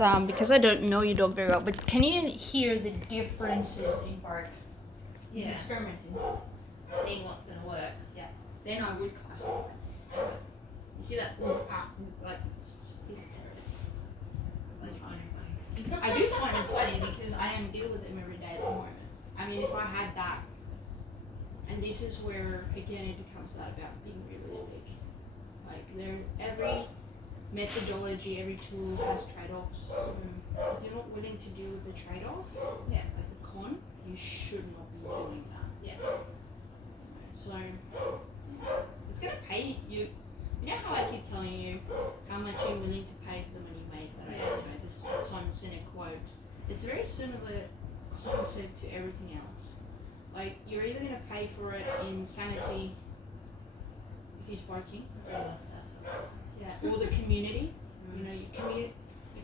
guess, because I don't know your dog very well, but can you hear the differences in bark? He's experimenting. Seeing what's going to work. Yeah. Then I would classify. You see that? Like, he's terrorist. I find it funny. I do find it funny because I don't deal with him every day at the moment. I mean, if I had that, and this is where, again, it becomes that about being realistic. Like, every methodology, every tool has trade-offs. If you're not willing to deal with the trade-off, like the con, you should not be doing that. Yeah. So, it's going to pay you. You know how I keep telling you how much you're willing to pay for the money you make? This Simon Sinek quote. It's a very similar concept to everything else. Like, you're either going to pay for it in sanity, if he's barking, or the community. You know, your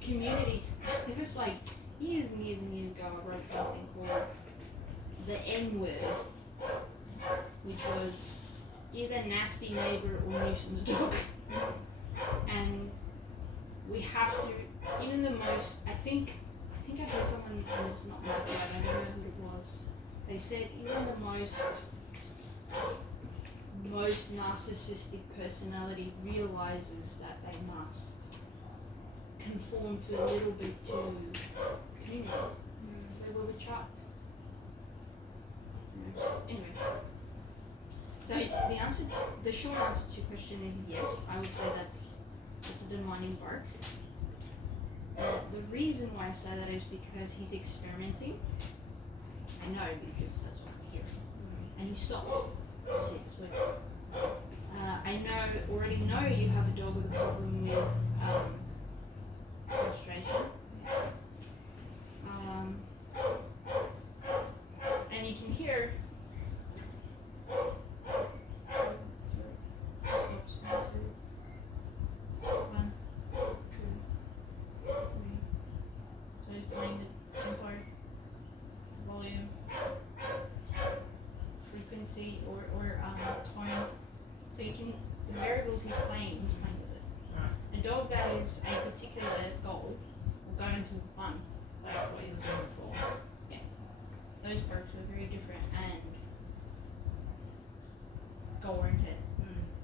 community. It was like years and years and years ago. I wrote something called the N word, which was either nasty neighbor or nuisance dog. And we have to, even the most, I think I heard someone, and it's not like that, I don't know who it was, they said even the most narcissistic personality realizes that they must conform to a little bit to the community. They will be chucked. Anyway. So the short answer to your question is yes. I would say that's a demanding bark. The reason why I say that is because he's experimenting. I know because that's what I'm hearing. And he stops to see if it's working. I already know you have a dog with a problem with frustration. And you can hear. One, two, three. So he's playing the tempo, volume, frequency, or tone. So you can, the variables he's playing with it. A dog that is a particular goal will go into one. So what he was doing before. Yeah. Those perks are very different and goal oriented.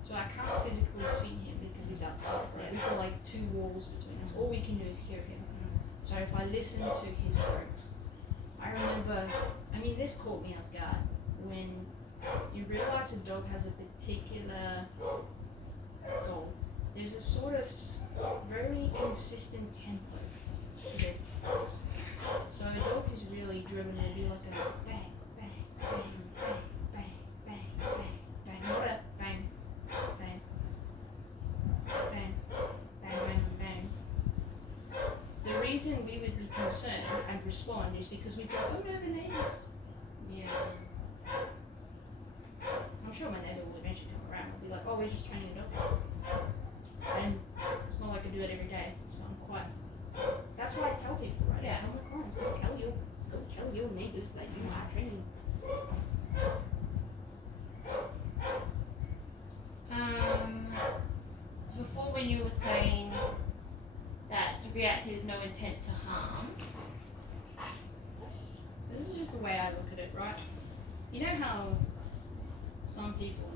So I can't physically see him because he's outside. Right? We've got like two walls between us. All we can do is hear him. So if I listen to his words, I remember, this caught me off guard when you realize a dog has a particular goal. There's a sort of very consistent tempo to their thoughts. So a dog who's really driven will be like a bang, bang, bang, bang, bang, bang, bang, bang, not a bang, bang, bang, bang, bang, bang. The reason we would be concerned and respond is because we go, oh no, the neighbours. Yeah. I'm sure my neighbour will eventually come around and be like, oh, we're just training a dog. And it's not like I do it every day, so I'm quite. That's why I tell people, right? I tell my clients, go tell your neighbours that you are training. So before, when you were saying that to react to is no intent to harm. This is just the way I look at it, right? You know how some people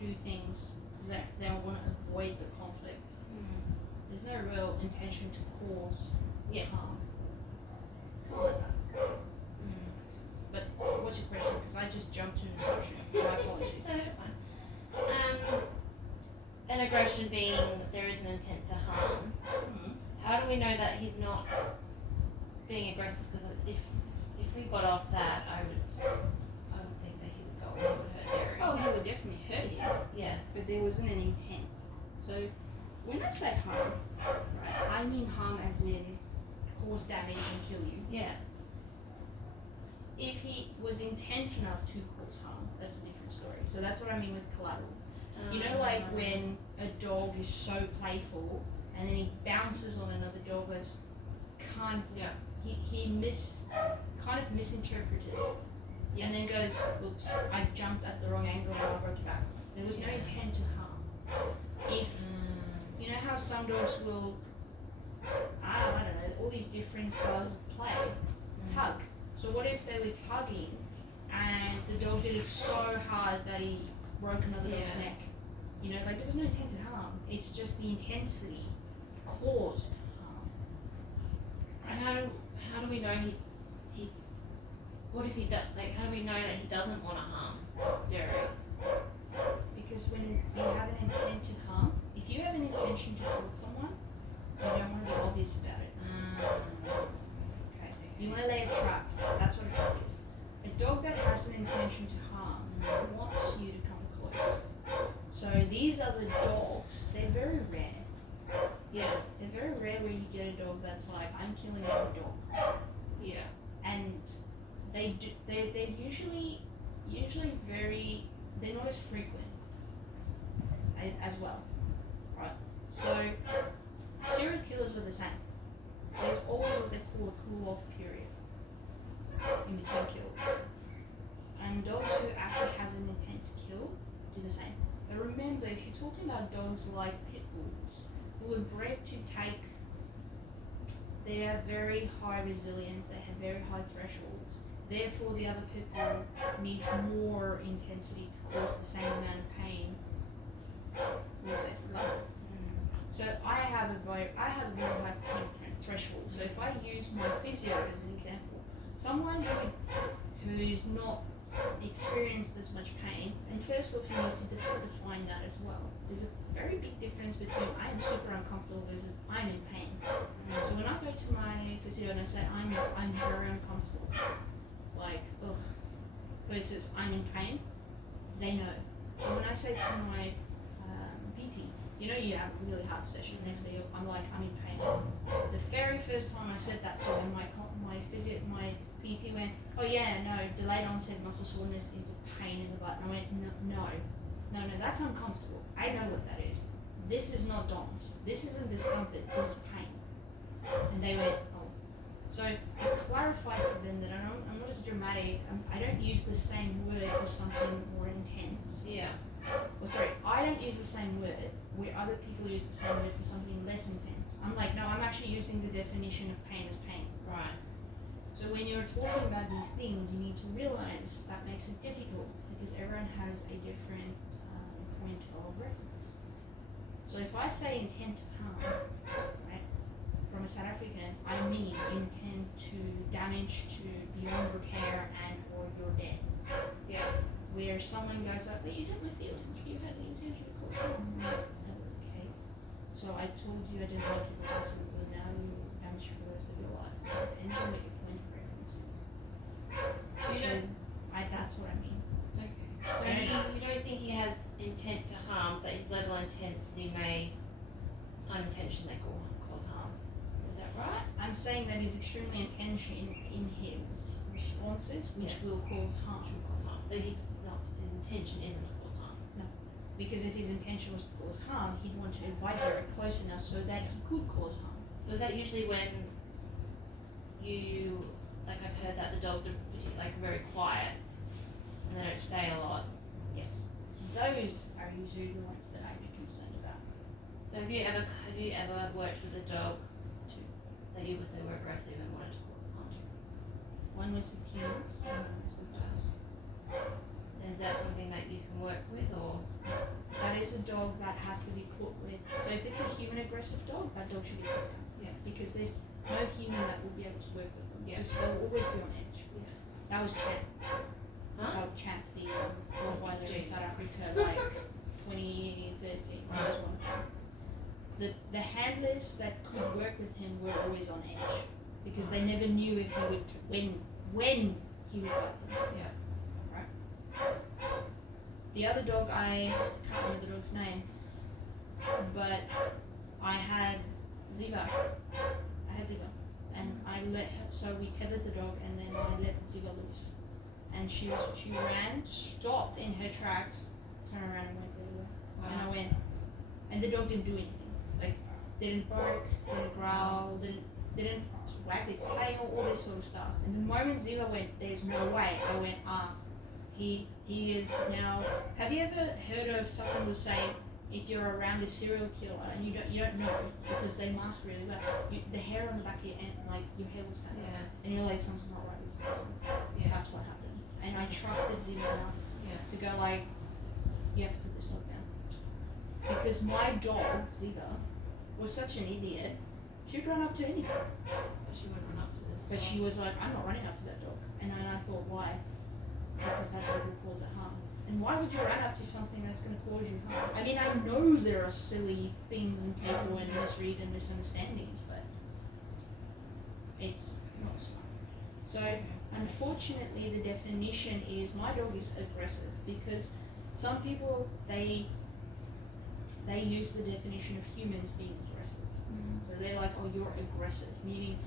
do things because they want to avoid the conflict. There's no real intention to cause harm. But what's your question? Because I just jumped to an assumption. My apologies. An aggression being there is an intent to harm. How do we know that he's not being aggressive? Because if we got off that, I would think that he would go and he would hurt Derry. Oh, he would definitely hurt him. Yes. But there wasn't an intent. So when I say harm, right, I mean harm as in cause damage and kill you. Yeah. If he was intent enough to cause harm, that's a different story. So that's what I mean with collateral. You know, like when a dog is so playful and then he bounces on another dog that's kind of misinterpreted. Yeah. And then goes, oops, I jumped at the wrong angle and I broke your back. There was no intent to harm. If you know how some dogs will, I don't these different styles of play. Tug. So what if they were tugging and the dog did it so hard that he broke another dog's neck? You know, like there was no intent to harm. It's just the intensity caused harm. And how do we know he what if he does, like, how do we know that he doesn't want to harm Derry? Because when you have an intent to harm, if you have an intention to kill someone, you don't want to be obvious about it. Okay. You want to lay a trap. That's what a trap is. A dog that has an intention to harm wants you to come close. So these other dogs, they're very rare. Yes. They're very rare where you get a dog that's like, I'm killing every dog. Yeah. And they're usually very, they're not as frequent as well, right? So serial killers are the same. There's always what they call a cool-off period in between kills. And dogs who actually has an intent to kill do the same. But remember, if you're talking about dogs like pit bulls, who are bred to take, they have very high resilience, they have very high thresholds. Therefore, the other pit bull needs more intensity to cause the same amount of pain, let's say, for love. So I have a very high pain threshold. So if I use my physio as an example, someone who's not experienced as much pain, and first off you need to define that as well. There's a very big difference between I am super uncomfortable versus I'm in pain. So when I go to my physio and I say I'm very uncomfortable, like ugh, versus I'm in pain, they know. So when I say to my PT, you know, you have a really hard session, next day I'm like, I'm in pain. The very first time I said that to them, my PT went, oh yeah, no, delayed onset muscle soreness is a pain in the butt. And I went, no, that's uncomfortable. I know what that is. This is not DOMS. This isn't discomfort, this is pain. And they went, oh. So I clarified to them that I'm not as dramatic, I don't use the same word for something more intense. Yeah. Well, sorry, I don't use the same word where other people use the same word for something less intense. I'm like, no, I'm actually using the definition of pain as pain. Right. So when you're talking about these things, you need to realize that makes it difficult because everyone has a different point of reference. So if I say intent to harm, right, from a South African, I mean intent to damage to beyond repair and or you're dead. Yeah. Where someone goes like, but you hurt my feelings, you had the intention to cause harm. Okay. So I told you I didn't like your lessons and now you damage for the rest of your life. And you make your point of reference. That's what I mean. Okay. So you don't think he has intent to harm, but his level of intensity may unintentionally cause harm. Is that right? I'm saying that he's extremely intentional in his responses, which will cause harm. But his intention isn't to cause harm. No. Because if his intention was to cause harm, he'd want to invite very close enough so that he could cause harm. So is that usually when you, like I've heard that the dogs are like very quiet and they don't say a lot? Yes. Those are usually the ones that I'd be concerned about. So have you ever worked with a dog that you would say were aggressive and wanted to cause harm? One was with humans, one was with dogs. Is that something that you can work with, or? That is a dog that has to be put with. So if it's a human aggressive dog, that dog should be put down. Yeah. Because there's no human that will be able to work with them. Yeah. Because they'll always be on edge. Yeah. That was Champ. Huh? Champ, the Rottweiler in South Africa, like 2013. Right. Was one. The handlers that could work with him were always on edge because they never knew if he would when he would bite them. Yeah. The other dog, I can't remember the dog's name, but I had Ziva, and I let her, so we tethered the dog and then I let Ziva loose. And she ran, stopped in her tracks, turned around and went the other way. Wow. And I went, and the dog didn't do anything. Like, didn't bark, didn't growl, didn't wag its tail, all this sort of stuff. And the moment Ziva went, there's no way, I went, he is now, have you ever heard of someone was saying, if you're around a serial killer and you don't know because they mask really well, the hair on the back of your and like your hair will stand up, and you're like, something's not right with this person. That's what happened. And I trusted Ziva enough to go like, you have to put this dog down, because my dog Ziva was such an idiot. She'd run up to anyone. But she wouldn't run up to this. But she was like, I'm not running up to that dog. And then I thought, why? Because that dog will cause it harm. And why would you run up to something that's going to cause you harm? I mean, I know there are silly things and people and misread and misunderstandings, but it's not smart. So, unfortunately, the definition is my dog is aggressive, because some people, they use the definition of humans being aggressive. So they're like, oh, you're aggressive, meaning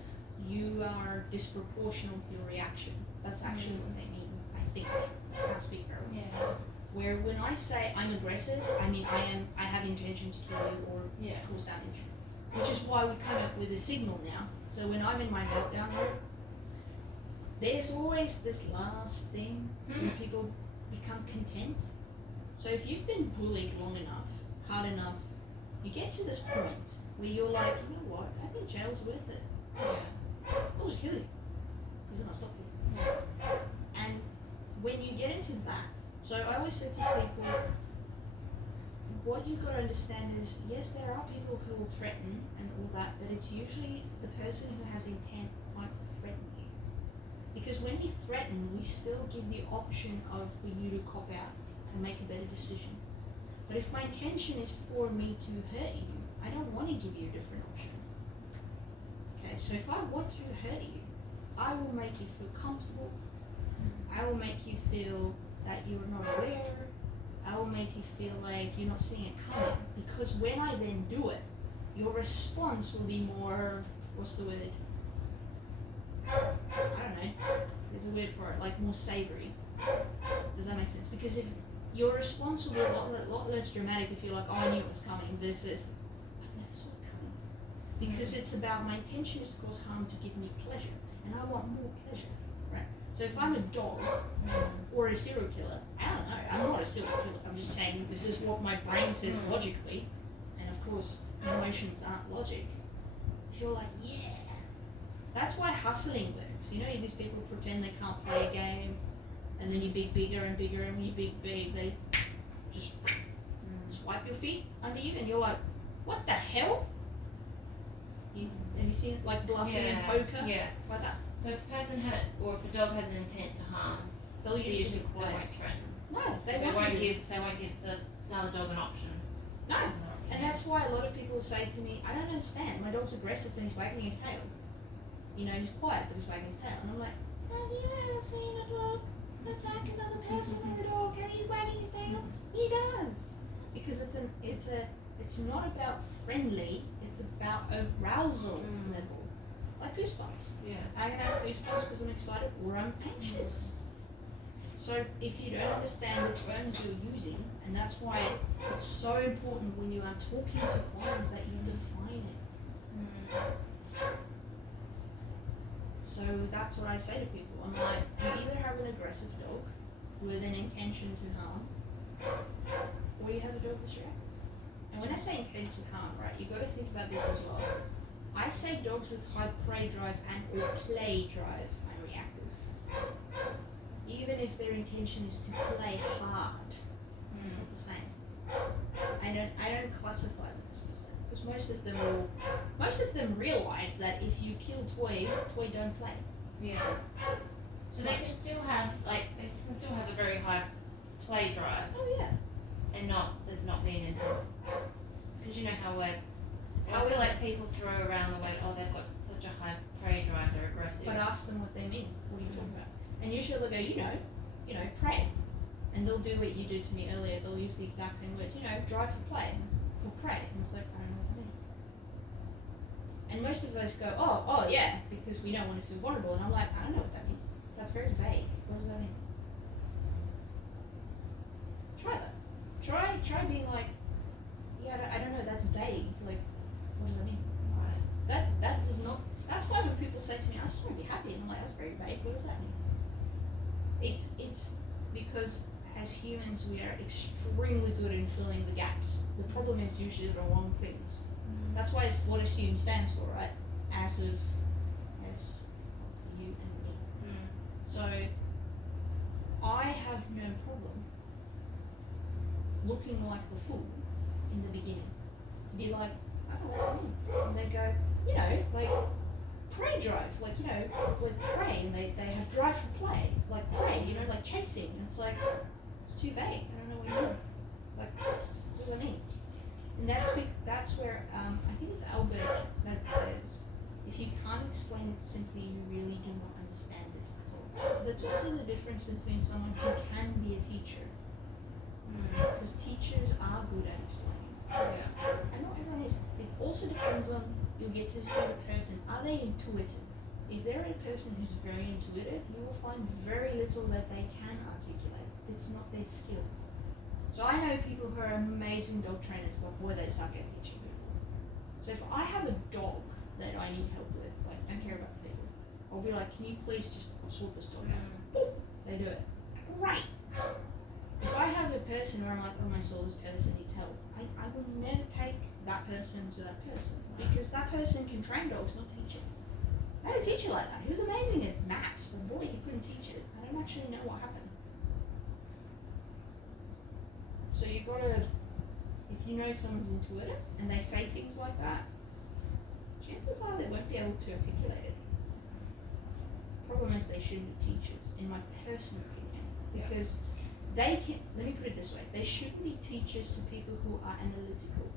you are disproportional to your reaction. That's actually what they mean, I think. I can't speak very well. Where when I say I'm aggressive, I mean I have intention to kill you or cause damage. Which is why we come up with a signal now. So when I'm in my meltdown mode, there's always this last thing when people become content. So if you've been bullied long enough, hard enough, you get to this point where you're like, you know what, I think jail's worth it. I'll just kill you, because then I'll stop you. And when you get into that, so I always say to people, what you've got to understand is, yes, there are people who will threaten and all that, but it's usually the person who has intent won't threaten you. Because when we threaten, we still give the option of for you to cop out and make a better decision. But if my intention is for me to hurt you, I don't want to give you a different option. Okay, so if I want to hurt you, I will make you feel comfortable. I will make you feel that you're not aware. I will make you feel like you're not seeing it coming. Because when I then do it, your response will be more, what's the word? I don't know. There's a word for it, like more savory. Does that make sense? Because if your response will be a lot less dramatic if you're like, oh, I knew it was coming, versus I never saw it coming. Because it's about my intention is to cause harm to give me pleasure, and I want more pleasure, right? So if I'm a dog or a serial killer, I don't know, I'm not a serial killer, I'm just saying this is what my brain says logically, and of course emotions aren't logic. If you're like, yeah, that's why hustling works. You know, these people pretend they can't play a game, and then you be bigger and bigger, and when you big, they just swipe your feet under you, and you're like, what the hell? Have you seen it, like bluffing and poker? Like that. So if a person or if a dog has an intent to harm, they'll usually they won't threaten. No, they won't give another dog an option. No, and that's why a lot of people say to me, I don't understand, my dog's aggressive and he's wagging his tail. You know, he's quiet but he's wagging his tail. And I'm like, have you ever seen a dog attack another person or a dog and he's wagging his tail? He does. Because it's not about friendly, it's about arousal level. Like goosebumps. I can have goosebumps because I'm excited or I'm anxious. So if you don't understand the terms you're using, and that's why it's so important when you are talking to clients that you define it. So that's what I say to people. I'm like, you either have an aggressive dog with an intention to harm, or you have a dog that's reactive. And when I say intention to harm, right, you got to think about this as well. I say dogs with high prey drive and or play drive are reactive. Even if their intention is to play hard, it's not the same. I don't classify them as the same, because most of them realize that if you kill Toy don't play. So they can still have a very high play drive. Oh yeah. And there's not being intent. Because you know how I feel like people throw around the word, oh, they've got such a high prey drive, they're aggressive. But ask them what they mean. What are you talking about? And usually they'll go, you know, prey. And they'll do what you did to me earlier. They'll use the exact same words, drive for play, for prey. And it's like, I don't know what that means. And most of us go, oh yeah, because we don't want to feel vulnerable. And I'm like, I don't know what that means. That's very vague. What does that mean? Try that. Try being like, yeah, I don't know, that's vague. Like, what does that mean? That does not, that's why when people say to me, I just want to be happy, and I'm like, that's very vague, what does that mean? It's because as humans, we are extremely good in filling the gaps. The problem is usually the wrong things. That's why it's what assume stands for, right? As for you and me. So I have no problem looking like the fool in the beginning. To be like, I don't know what that means. And they go, like prey drive, like prey, and they have drive for play, like prey, like chasing. And it's like, it's too vague. I don't know what you mean. Like, what does that mean? And that's where I think it's Albert that says, if you can't explain it simply, you really do not understand it at all. That's also the difference between someone who can be a teacher, because teachers are good at explaining. Yeah. And not everyone is. It also depends on, you'll get to see the person. Are they intuitive? If they're a person who's very intuitive, you will find very little that they can articulate. It's not their skill. So I know people who are amazing dog trainers, but boy, they suck at teaching people. So if I have a dog that I need help with, like, don't care about the people, I'll be like, can you please just sort this dog out? Boop, they do it. Great. If I have a person where I'm like, oh my soul, this person needs help, I will never take that person to that person, because that person can train dogs, not teach it. I had a teacher like that. He was amazing at maths, but boy, he couldn't teach it. I don't actually know what happened. So you gotta, if you know someone's intuitive and they say things like that, chances are they won't be able to articulate it. The problem is they shouldn't be teachers, in my personal opinion, because they can, let me put it this way, they shouldn't be teachers to people who are analytical,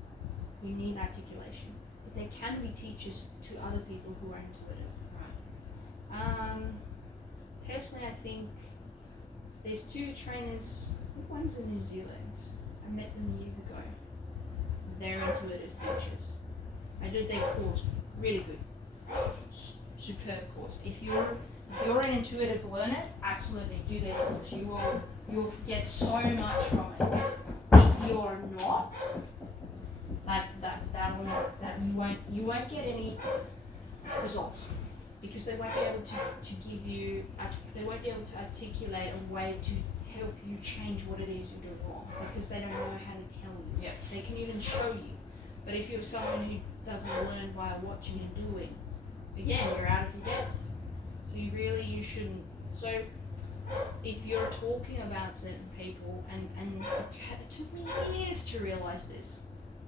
who need articulation, but they can be teachers to other people who are intuitive. Personally, I think there's two trainers, one's in New Zealand, I met them years ago. They're intuitive teachers. I did their course, really good, superb course. If you're an intuitive learner, absolutely do their course. You'll get so much from it. If you're not, you won't get any results, because they won't be able to give you, they won't be able to articulate a way to help you change what it is you're doing wrong, because they don't know how to tell you. Yep. They can even show you. But if you're someone who doesn't learn by watching and doing, again, you're out of your depth. So you shouldn't. So if you're talking about certain people, and it took me years to realize this,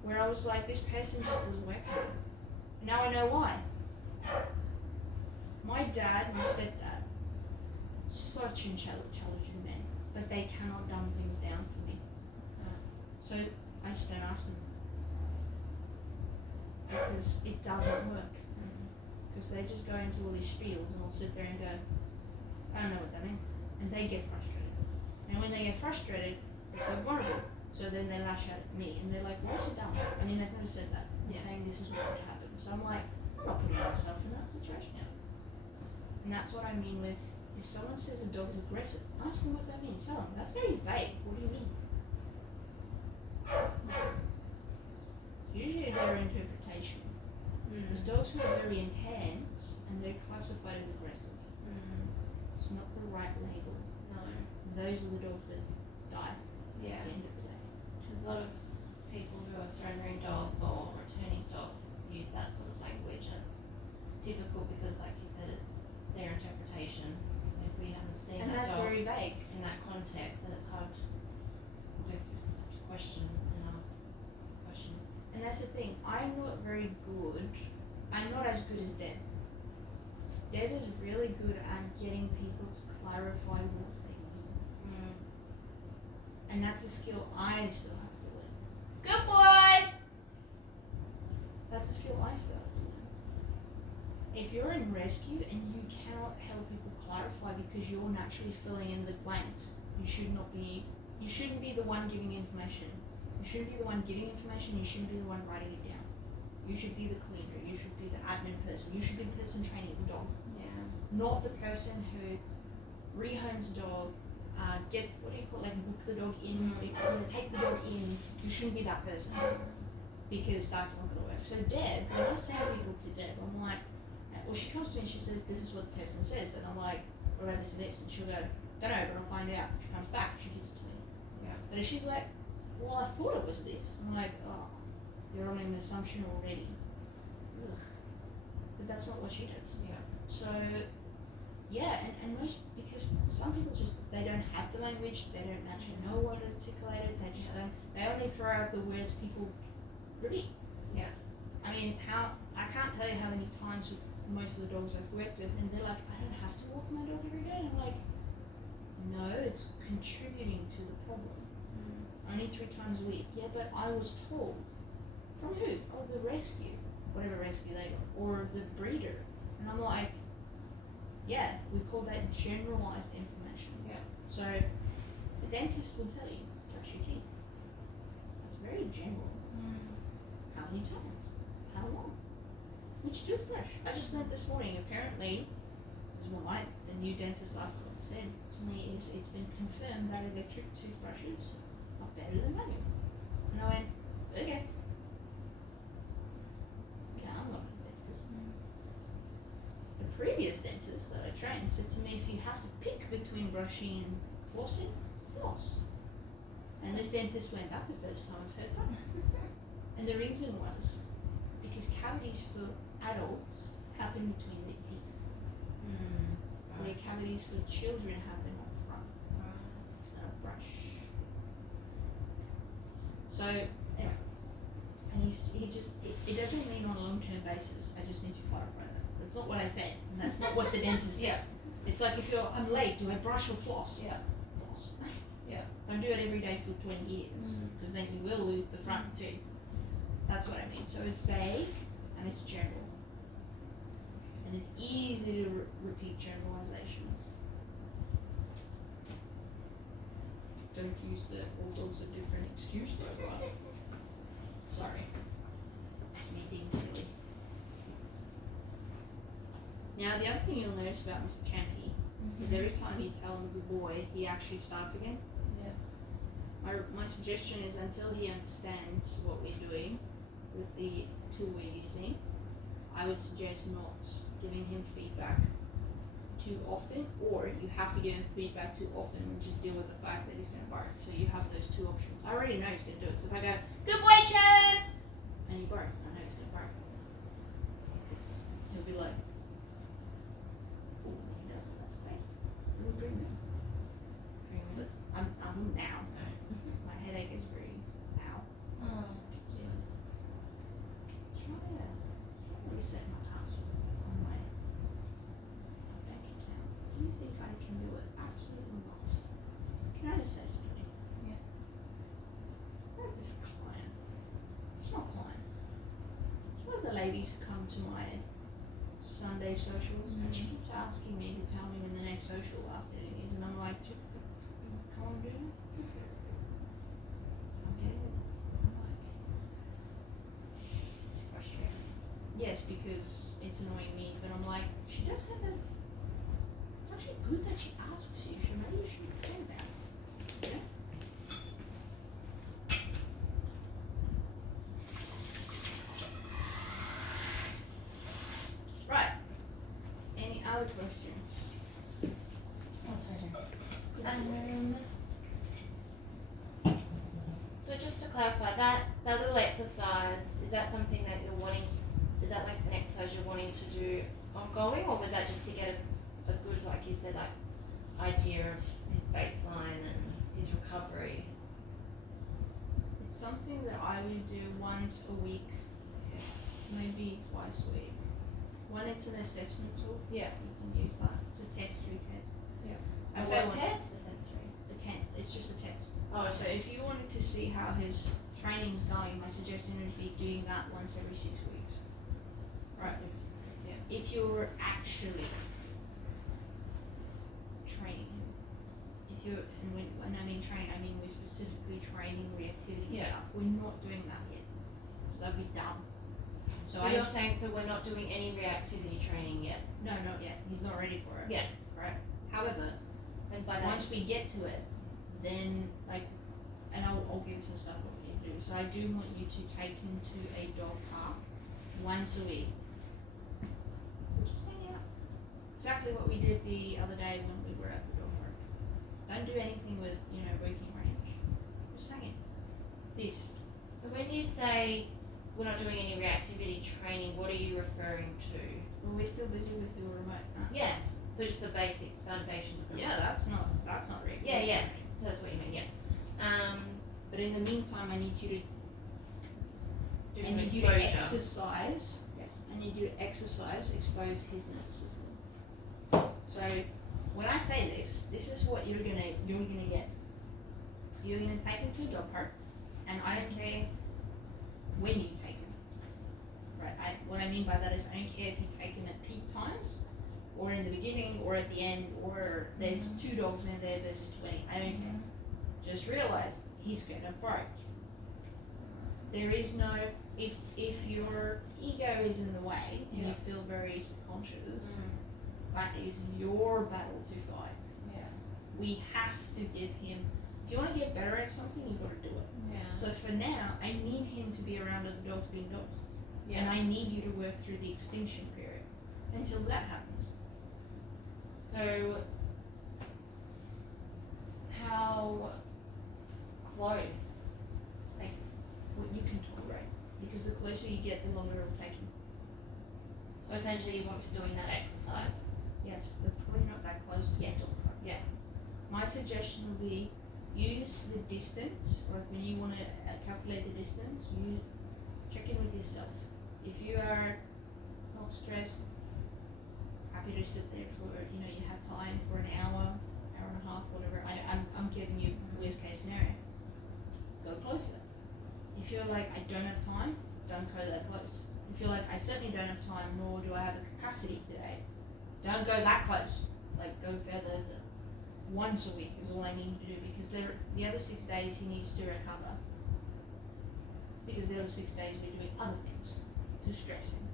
where I was like, this person just doesn't work for me. And now I know why. My dad, my stepdad, such intelligent men, but they cannot dumb things down for me. So I just don't ask them, because it doesn't work. Because they just go into all these spiels, and I'll sit there and go, I don't know what that means. And they get frustrated. And when they get frustrated, they feel vulnerable. So then they lash out at me, and they're like, what's it done? I mean, they've never said that. They're saying this is what would happen. So I'm like, I'm not putting myself in that situation. And that's what I mean with, if someone says a dog's aggressive, ask them what that means. Tell them, that's very vague. What do you mean? Usually their interpretation. Because dogs who are very intense, and they're classified as aggressive, it's not the right label. No. Those are the dogs that die Yeah. at the end of the day. Because a lot of people who are surrendering dogs or returning dogs use that sort of language, and it's difficult because, like you said, it's their interpretation. If we haven't seen And that that's dog very vague. in that context, and it's hard just with such a question and ask questions. And that's the thing, I'm not very good, I'm not as good as Deb. Deb is really good at getting people to clarify what they mean. And that's a skill I still have to learn. Good boy! That's a skill I still have to learn. If you're in rescue and you cannot help people clarify because you're naturally filling in the blanks, you shouldn't be the one giving information. You shouldn't be the one giving information, you shouldn't be the one writing it down. You should be the cleaner, you should be the admin person, you should be the person training the dog. Yeah. Not the person who rehomes the dog, book the dog in, take the dog in. You shouldn't be that person, because that's not gonna work. So Deb, when I send people to Deb, I'm like, well, she comes to me and she says, this is what the person says, and I'm like, what about this and this? And she'll go, don't know, but I'll find out. She comes back, she gives it to me. Yeah. But if she's like, well, I thought it was this, I'm like, oh, you're on an assumption already. Ugh. But that's not what she does. Yeah. So, yeah, and most, because some people just, they don't have the language, they don't actually know what to articulate it, they just don't, they only throw out the words people repeat. Yeah. I mean, I can't tell you how many times with most of the dogs I've worked with, and they're like, I don't have to walk my dog every day, and I'm like, no, it's contributing to the problem. Only 3 times a week. Yeah, but I was told. From who? Oh, the rescue. Whatever rescue they got. Or the breeder. And I'm like, yeah, we call that generalized information. Yeah. So, the dentist will tell you, brush your teeth. That's very general. How many times? How long? Which toothbrush? I just learned this morning, apparently, this is what the new dentist I've got said to me, is it's been confirmed that electric toothbrushes are better than manual. And I went, okay. Yeah, I'm not a dentist. The previous dentist that I trained said to me, if you have to pick between brushing and flossing, floss. And this dentist went, that's the first time I've heard that. And the reason was, because cavities for adults happen between the teeth. Where cavities for children happen up front. It's not a brush. So, anyway. And he just, it doesn't mean on a long-term basis. I just need to clarify that. That's not what I said. And that's not what the dentist said. It's like if I'm late, do I brush or floss? Yeah. Floss. Yeah. Don't do it every day for 20 years. Because then you will lose the front too. That's what I mean. So it's vague and it's general. And it's easy to repeat generalizations. Don't use the all dogs are different excuse though, right? Sorry. It's me being silly. Now the other thing you'll notice about Mr. Champy is every time you tell him good boy, he actually starts again. Yeah. My suggestion is until he understands what we're doing with the tool we're using, I would suggest not giving him feedback too often, or you have to give him feedback too often and just deal with the fact that he's going to bark. So you have those two options. I already know he's going to do it. So if I go, good boy, Champ, and he barks, I know he's going to bark. Because he'll be like, oh, he doesn't, that's okay. We'll bring him. But I'm now. My headache is very now. So try to reset my password on my bank account. Do you think I can do it? Absolutely not. Can I just say something? Yeah. I have this client. It's not a client. It's one of the ladies who come to my Sunday socials, and she keeps asking me to tell me when the next social afternoon is, and I'm like, come on, dude. I'm getting it. I'm like, It's frustrating. yes, because it's annoying me, but I'm like, she does have a. It's actually good that she asks you. So maybe you should think about it. Yeah. Right. Any other questions? Oh, sorry. So just to clarify, that little exercise, is that something that you're wanting, is that like an exercise you're wanting to do ongoing, or was that just to get a good, like you said, like idea of his baseline and his recovery? It's something that I would do once a week, maybe twice a week. One, it's an assessment tool. Yeah. You can use that. It's a retest. Yeah. I So will- test the sensory. A test. It's just a test. Oh, So if you wanted to see how his training's going, my suggestion would be doing that once every 6 weeks. Right. Yeah. If you're actually training him, if you're, and when I mean train, I mean we're specifically training reactivity Yeah. stuff. We're not doing that yet. So that'd be dumb. So you're saying, so we're not doing any reactivity training yet? No, not yet. He's not ready for it. Yeah. Right. However, And by that, once we get to it, then like, and I'll give you some stuff what we need to do. So I do want you to take him to a dog park once a week. We'll just hang out. Exactly what we did the other day when we were at the dog park. Don't do anything with, working range. Just hanging. This. So when you say we're not doing any reactivity training, what are you referring to? Well, we're still busy with your remote. Yeah. So just the basic foundations of the Yeah, that's not reactivity. Yeah. So that's what you mean, yeah. But in the meantime, I need you to Do some you to exposure. exercise. Yes, I need you to exercise, expose his nervous system. So when I say this is what you're gonna get. You're gonna take him to a dog park, and I don't care when you take him. Right? What I mean by that is I don't care if you take him at peak times, or in the beginning, or at the end, or there's 2 dogs in there versus 20. I don't care. Just realize he's gonna bark. There is no if your ego is in the way and you feel very subconscious, that is your battle to fight. Yeah. We have to give him. If you want to get better at something, you've got to do it. Yeah. So for now, I need him to be around other dogs being dogs, Yeah. and I need you to work through the extinction period until that happens. So how close? What you can tolerate, because the closer you get, the longer it'll take you. So essentially you want me doing that exercise. Yes, but probably not that close to Yes. the dog park. Yeah. My suggestion would be use the distance, or when you want to calculate the distance, you check in with yourself. If you are not stressed, happy to sit there for, you have time for an hour and a half, whatever. I'm giving you worst case scenario. Go closer. If you're like, I don't have time, don't go that close. If you're like, I certainly don't have time, nor do I have the capacity today, don't go that close. Like, go further. Once a week is all I need to do, because the other 6 days he needs to recover. Because the other 6 days we're doing other things to stress him.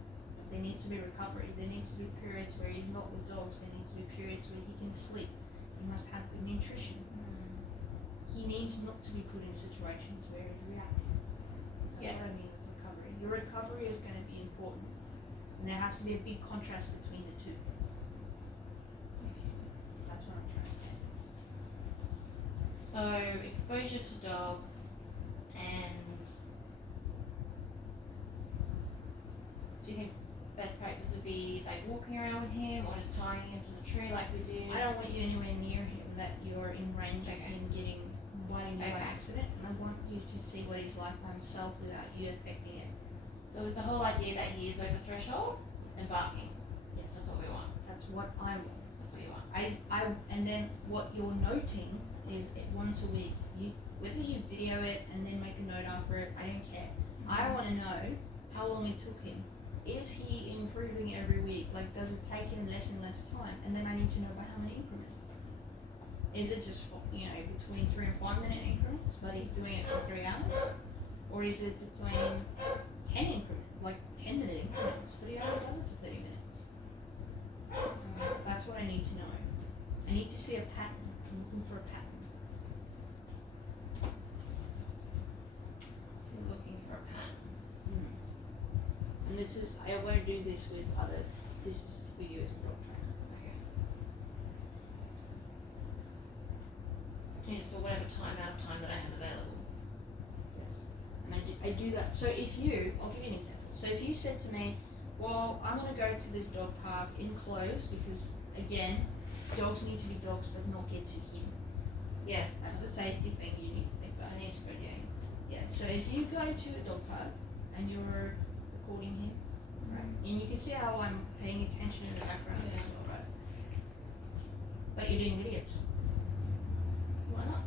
There needs to be recovery. There needs to be periods where he's not with dogs. There needs to be periods where he can sleep. He must have good nutrition. He needs not to be put in situations where he's reacting. That's what I mean with recovery. Your recovery is going to be important, and there has to be a big contrast between the two. That's what I'm trying to say. So exposure to dogs, and do you think best practice would be like walking around with him, or just tying him to the tree like we did? I don't want you anywhere near him that you're in range of him getting biting by accident, and I want you to see what he's like by himself without you affecting it. So is the whole idea that he is over threshold and barking? Yes, That's what we want. that's what I want. That's what you want. And then what you're noting is once a week, whether you video it and then make a note after it, I don't care. I want to know how long it took him. Is he improving every week? Like, does it take him less and less time? And then I need to know by how many increments. Is it just between 3 and 5 minute increments, but he's doing it for 3 hours? Or is it between 10 increments, like 10-minute increments, but he only does it for 30 minutes? That's what I need to know. I need to see a pattern. I'm looking for a pattern. So you're looking for a pattern. And I won't do this with this is for you as a dog trainer. Okay. And it's for whatever amount of time that I have available. Yes. And I do that. So I'll give you an example. So if you said to me, well, I'm going to go to this dog park enclosed, because again, dogs need to be dogs but not get to him. Yes. That's the safety thing you need to think So about. I need to go doing. Yeah. So if you go to a dog park and you're recording him, right, and you can see how I'm paying attention in the background as well, right? But you're doing videos. Why not?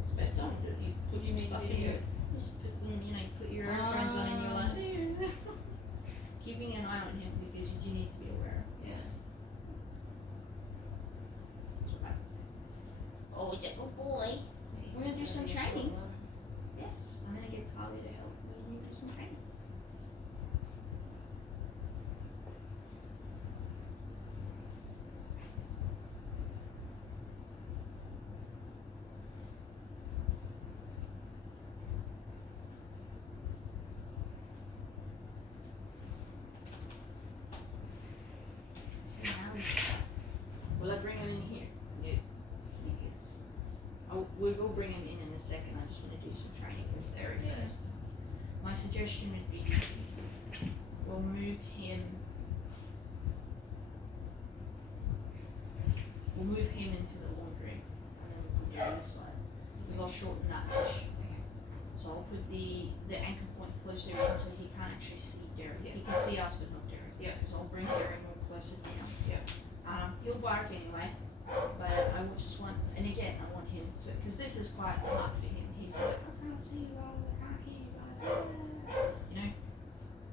It's the best time to do it. You put some stuff in your, just put some, put your earphones on and you're like, keeping an eye on him, because you do need to be aware. Yeah. That's what I would say. Oh, little boy. We're gonna do some training. Yes, I'm gonna get Talia to help me and you do some training. So now will I bring him in here? Yeah. Because we will bring him in a a second. I just want to do some training with Derry first. My suggestion would be we'll move him into the laundry and then we'll put Derry this side because I'll shorten that mesh. So I'll put the anchor point closer in so he can't actually see Derry. He can see us but not Derry. Because I'll bring Derry more closer down. He'll bark anyway, but I would just want, and again, I want him to, because this is quite hard for him. He's like, I can't see you guys, I can't hear you guys. You know,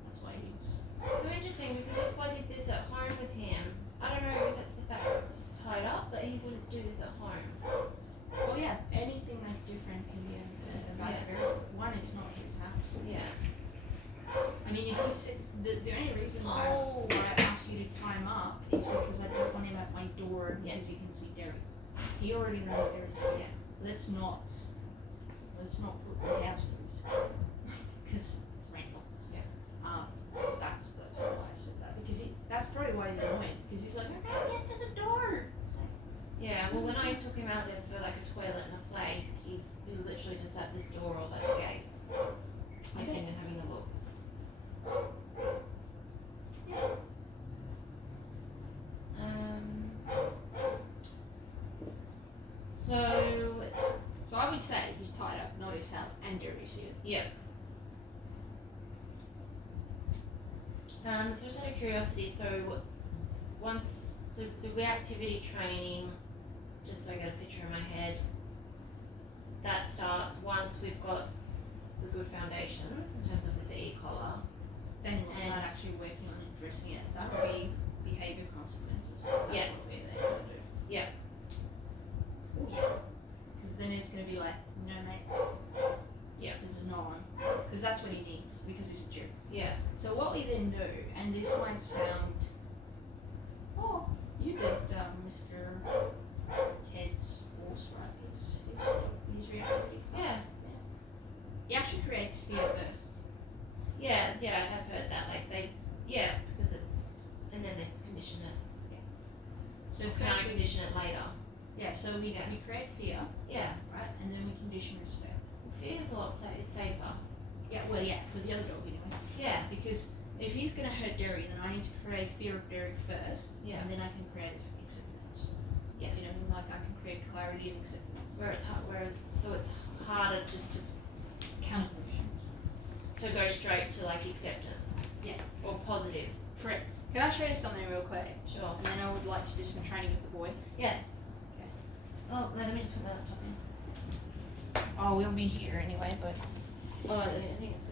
that's why he's. So interesting, because if I did this at home with him, I don't know if it's the fact that he's tied up that he wouldn't do this at home. Well, yeah, anything that's different can be a bad variable. One, it's not his house. Yeah. I mean, if you sit, the only reason why I asked you to time up is because I don't want him at my door because he can see Derry. He already knows Derry's here. Let's not put the house loose because it's rental. That's why I said that because that's probably why he's annoying because he's like, I can't get to the door. It's like, yeah. Well, when I took him out there for like a toilet and a play, he was literally just at this door or that gate, looking and having a look. So I would say he's tied up, not his house, and Derry's here. Yeah. So just out of curiosity, so the reactivity training, just so I get a picture in my head, that starts once we've got the good foundations in terms of with the e-collar. Then we'll start actually working on addressing it. That would be behaviour consequences. That's what we're there to do. Yeah. Oh yeah. Because then it's going to be like, no mate. Yeah. This is not on. Because that's what he needs. Because he's a jerk. Yeah. So what we then do, and this might sound, you did Mr. Ted's horse, right? His reactivity stuff. Yeah. He actually creates fear first. Yeah, I have heard that. Like because it's, and then they condition it. So Or first we condition it later. Yeah, so we create fear, Yeah. right? And then we condition respect. Fear is a lot safer. Yeah, for the other dog anyway. Yeah. Because if he's going to hurt Derry, then I need to create fear of Derry first, Yeah. and then I can create acceptance. Yes. You know, like I can create clarity and acceptance. So it's harder just to go straight to like acceptance. Yeah. Or positive. Correct. Can I show you something real quick? Sure. And then I would like to do some training with the boy. Yes. Okay. Oh, let me just put my laptop in. Oh, we'll be here anyway, but. Oh, I think it's